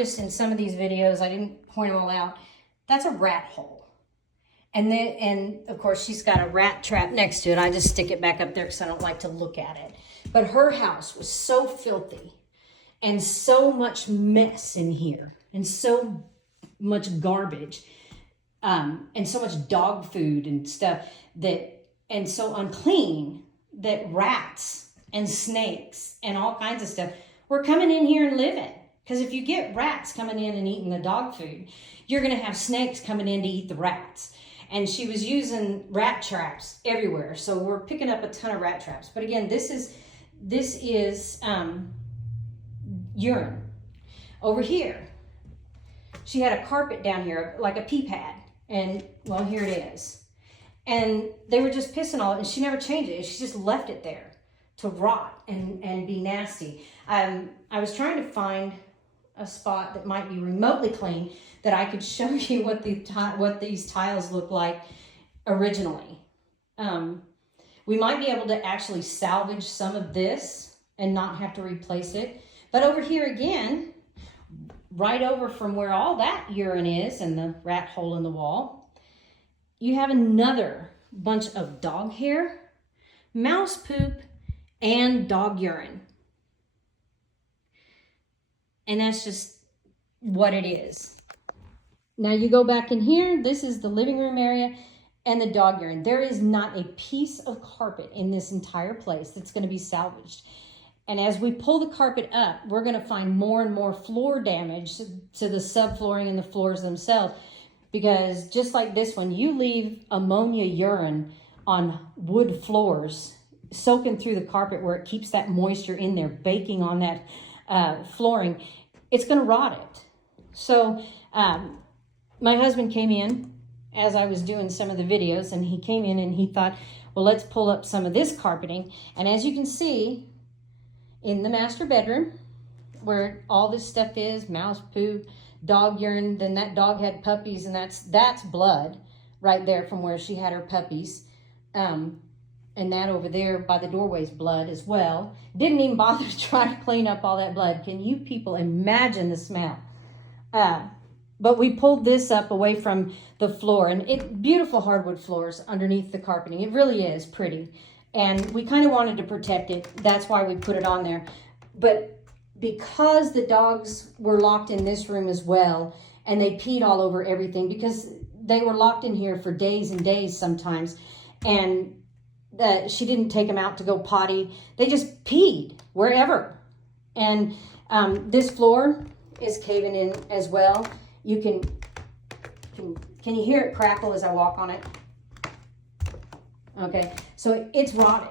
Just in some of these videos, I didn't point them all out. That's a rat hole. And of course she's got a rat trap next to it. I just stick it back up there because I don't like to look at it. But her house was so filthy and so much mess in here and so much garbage and so much dog food and stuff and so unclean that rats and snakes and all kinds of stuff were coming in here and living. Because if you get rats coming in and eating the dog food, you're going to have snakes coming in to eat the rats. And she was using rat traps everywhere. So we're picking up a ton of rat traps. But again, this is urine. Over here, she had a carpet down here, like a pee pad. And, well, here it is. And they were just pissing all it, and she never changed it. She just left it there to rot and be nasty. I was trying to find a spot that might be remotely clean that I could show you what these tiles look like originally. We might be able to actually salvage some of this and not have to replace it. But over here again, right over from where all that urine is and the rat hole in the wall, you have another bunch of dog hair, mouse poop, and dog urine. And that's just what it is. Now you go back in here, this is the living room area and the dog urine. There is not a piece of carpet in this entire place that's going to be salvaged. And as we pull the carpet up, we're going to find more and more floor damage to the subflooring and the floors themselves. Because just like this one, you leave ammonia urine on wood floors, soaking through the carpet where it keeps that moisture in there, baking on that flooring, it's going to rot it. So my husband came in as I was doing some of the videos, and he came in and he thought, well, let's pull up some of this carpeting. And as you can see, in the master bedroom, where all this stuff is, mouse poop, dog urine, then that dog had puppies, and that's blood right there from where she had her puppies. And that over there by the doorway's blood as well. Didn't even bother to try to clean up all that blood. Can you people imagine the smell? But we pulled this up away from the floor, and beautiful hardwood floors underneath the carpeting. It really is pretty. And we kind of wanted to protect it. That's why we put it on there. But because the dogs were locked in this room as well, and they peed all over everything, because they were locked in here for days and days sometimes, and she didn't take them out to go potty. They just peed wherever. And this floor is caving in as well. You can you hear it crackle as I walk on it? Okay, so it's rotted.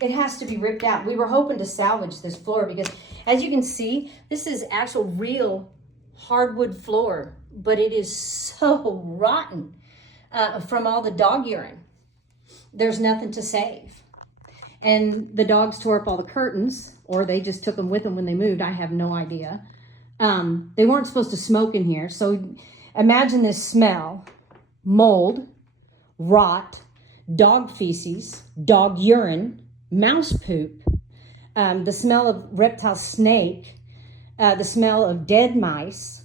It has to be ripped out. We were hoping to salvage this floor because, as you can see, this is actual real hardwood floor, but it is so rotten from all the dog urine. There's nothing to save. And the dogs tore up all the curtains, or they just took them with them when they moved. I have no idea. They weren't supposed to smoke in here. So imagine this smell: mold, rot, dog feces, dog urine, mouse poop, the smell of reptile snake, the smell of dead mice.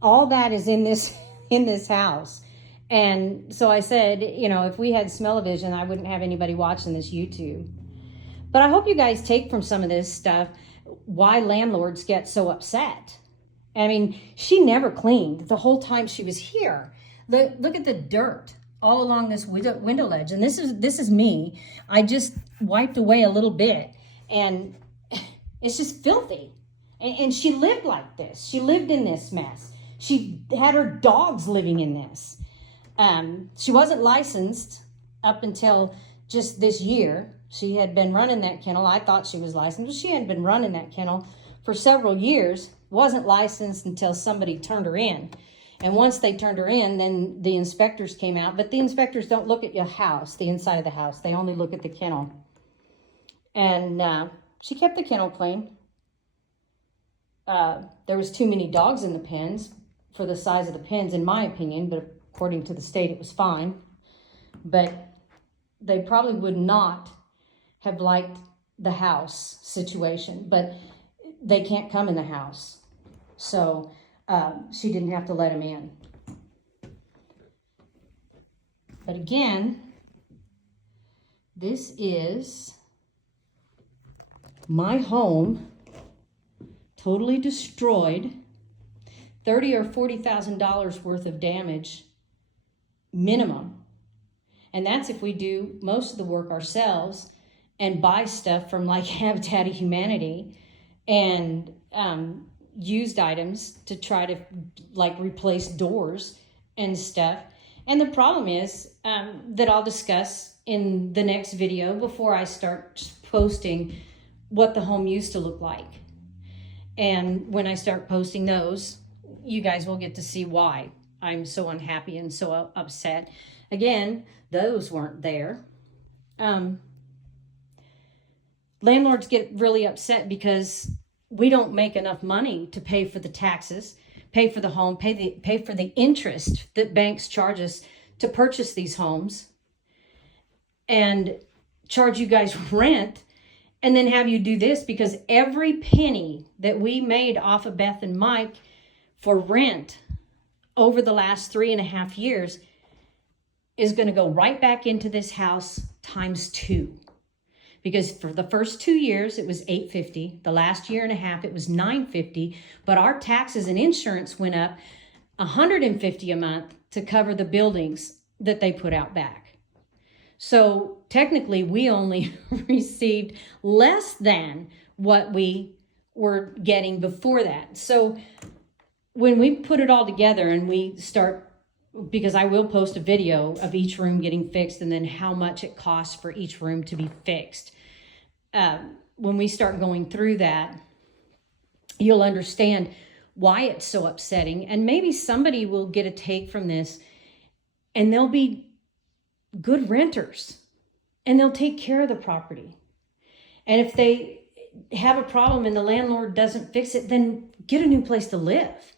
All that is in this house. And so I said, you know, if we had smell-o-vision, I wouldn't have anybody watching this YouTube. But I hope you guys take from some of this stuff why landlords get so upset. I mean, she never cleaned the whole time she was here. Look at the dirt all along this window ledge. And this is me. I just wiped away a little bit, and it's just filthy. And she lived like this. She lived in this mess. She had her dogs living in this. She wasn't licensed up until just this year. She had been running that kennel. I thought she was licensed, but she had been running that kennel for several years. Wasn't licensed until somebody turned her in. And once they turned her in, then the inspectors came out. But the inspectors don't look at your house, the inside of the house. They only look at the kennel. And she kept the kennel clean. There was too many dogs in the pens for the size of the pens, in my opinion, but according to the state, it was fine. But they probably would not have liked the house situation, but they can't come in the house. So she didn't have to let him in. But again, this is my home, totally destroyed, $30,000 or $40,000 worth of damage minimum. And that's if we do most of the work ourselves and buy stuff from like Habitat of Humanity and used items to try to like replace doors and stuff. And the problem is that I'll discuss in the next video before I start posting what the home used to look like. And when I start posting those, you guys will get to see why I'm so unhappy and so upset. Again, those weren't there. Landlords get really upset because we don't make enough money to pay for the taxes, pay for the home, pay for the interest that banks charge us to purchase these homes, and charge you guys rent, and then have you do this, because every penny that we made off of Beth and Mike for rent over the last 3.5 years is going to go right back into this house times 2. Because for the first 2 years, it was $850. The last year and a half, it was $950. But our taxes and insurance went up $150 a month to cover the buildings that they put out back. So technically, we only received less than what we were getting before that. So when we put it all together and we start, because I will post a video of each room getting fixed and then how much it costs for each room to be fixed. When we start going through that, you'll understand why it's so upsetting. And maybe somebody will get a take from this and they'll be good renters and they'll take care of the property. And if they have a problem and the landlord doesn't fix it, then get a new place to live.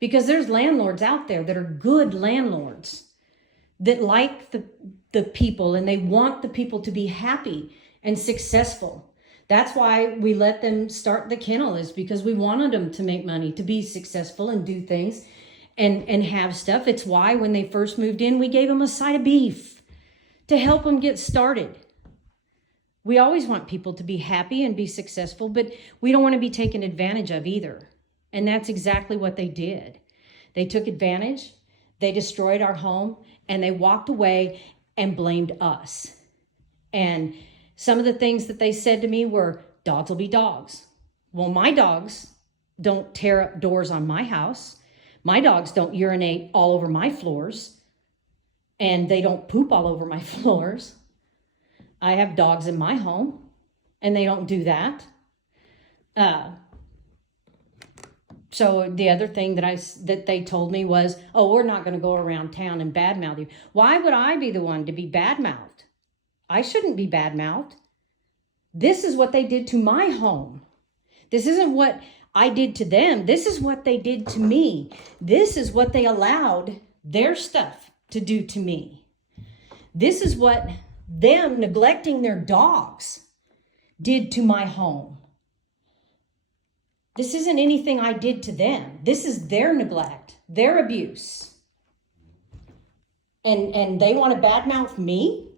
Because there's landlords out there that are good landlords that like the people and they want the people to be happy and successful. That's why we let them start the kennel, is because we wanted them to make money, to be successful and do things and have stuff. It's why when they first moved in, we gave them a side of beef to help them get started. We always want people to be happy and be successful, but we don't want to be taken advantage of either. And that's exactly what they did. They took advantage, they destroyed our home, and they walked away and blamed us. And some of the things that they said to me were, dogs will be dogs. Well, my dogs don't tear up doors on my house. My dogs don't urinate all over my floors. And they don't poop all over my floors. I have dogs in my home, and they don't do that. So the other thing that they told me was, oh, we're not going to go around town and badmouth you. Why would I be the one to be badmouthed? I shouldn't be badmouthed. This is what they did to my home. This isn't what I did to them. This is what they did to me. This is what they allowed their stuff to do to me. This is what them neglecting their dogs did to my home. This isn't anything I did to them. This is their neglect, their abuse. And they want to badmouth me?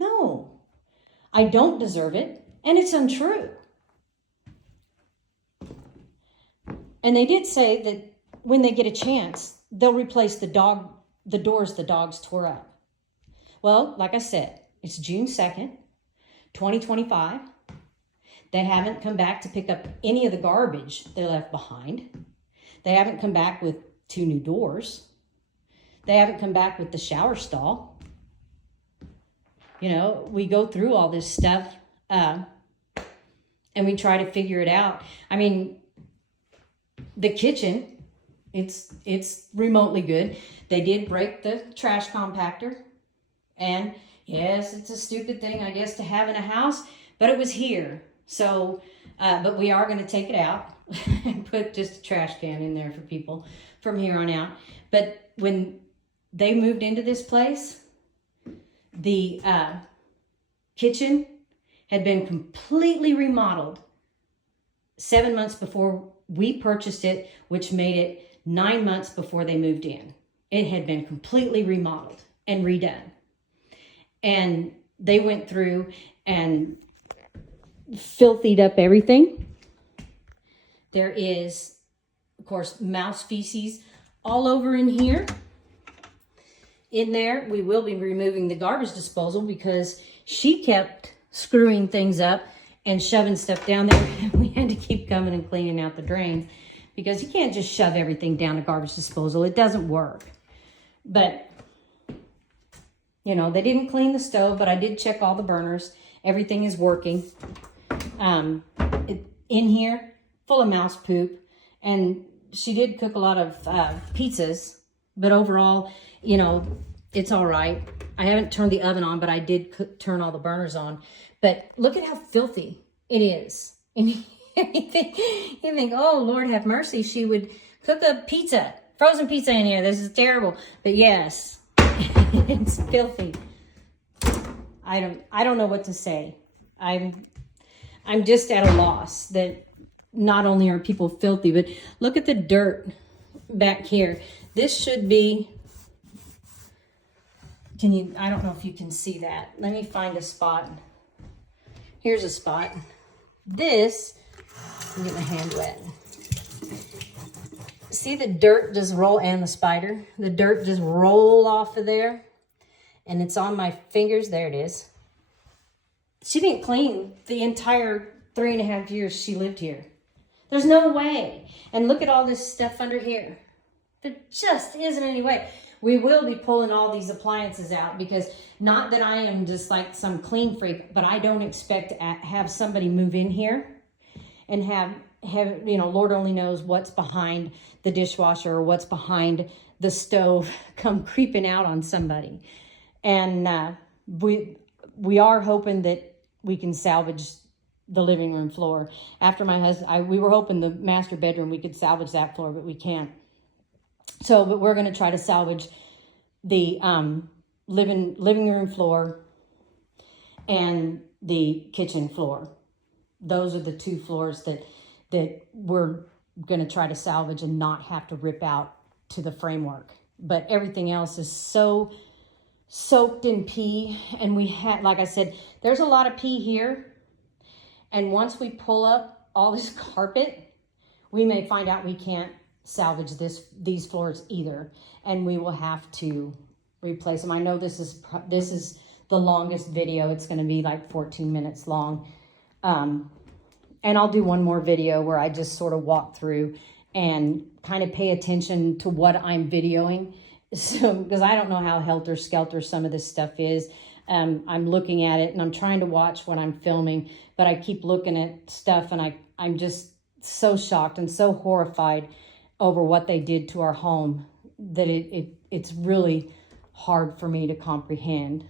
No, I don't deserve it, and it's untrue. And they did say that when they get a chance, they'll replace the doors the dogs tore up. Well, like I said, it's June 2nd, 2025. They haven't come back to pick up any of the garbage they left behind. They haven't come back with 2 new doors. They haven't come back with the shower stall. You know, we go through all this stuff and we try to figure it out. I mean, the kitchen, it's remotely good. They did break the trash compactor. And yes, it's a stupid thing, I guess, to have in a house, but it was here. So, but we are going to take it out and put just a trash can in there for people from here on out. But when they moved into this place, the kitchen had been completely remodeled 7 months before we purchased it, which made it 9 months before they moved in. It had been completely remodeled and redone. And they went through and filthied up everything. There is, of course, mouse feces all over in here. In there, we will be removing the garbage disposal because she kept screwing things up and shoving stuff down there. We had to keep coming and cleaning out the drains because you can't just shove everything down a garbage disposal. It doesn't work. But, you know, they didn't clean the stove, but I did check all the burners. Everything is working. In here, full of mouse poop. And she did cook a lot of pizzas, but overall, you know, it's all right. I haven't turned the oven on, but I did turn all the burners on. But look at how filthy it is. And you think, oh, Lord have mercy, she would cook a pizza, frozen pizza in here. This is terrible. But yes, it's filthy. I don't know what to say. I'm just at a loss that not only are people filthy, but look at the dirt back here. This should be, I don't know if you can see that. Let me find a spot. Here's a spot. This, I'm getting my hand wet. See the dirt just roll, and the spider, the dirt just roll off of there. And it's on my fingers. There it is. She didn't clean the entire 3.5 years she lived here. There's no way. And look at all this stuff under here. There just isn't any way. We will be pulling all these appliances out because not that I am just like some clean freak, but I don't expect to have somebody move in here and have, you know, Lord only knows what's behind the dishwasher or what's behind the stove come creeping out on somebody. And we are hoping that we can salvage the living room floor. After my husband, we were hoping the master bedroom, we could salvage that floor, but we can't. So, but we're going to try to salvage the living room floor and the kitchen floor. Those are the two floors that we're going to try to salvage and not have to rip out to the framework. But everything else is so soaked in pee. And we had, like I said, there's a lot of pee here. And once we pull up all this carpet, we may find out we can't salvage these floors either, and we will have to replace them. I know this is the longest video. It's going to be like 14 minutes long, and I'll do one more video where I just sort of walk through and kind of pay attention to what I'm videoing, so because I don't know how helter-skelter some of this stuff is. I'm looking at it and I'm trying to watch what I'm filming, but I keep looking at stuff and I'm just so shocked and so horrified over what they did to our home that it's really hard for me to comprehend.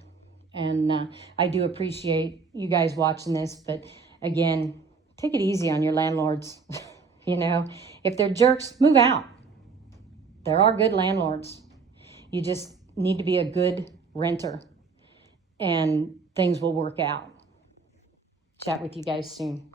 And I do appreciate you guys watching this, but again, take it easy on your landlords. You know, if they're jerks, move out. There are good landlords. You just need to be a good renter and things will work out. Chat with you guys soon.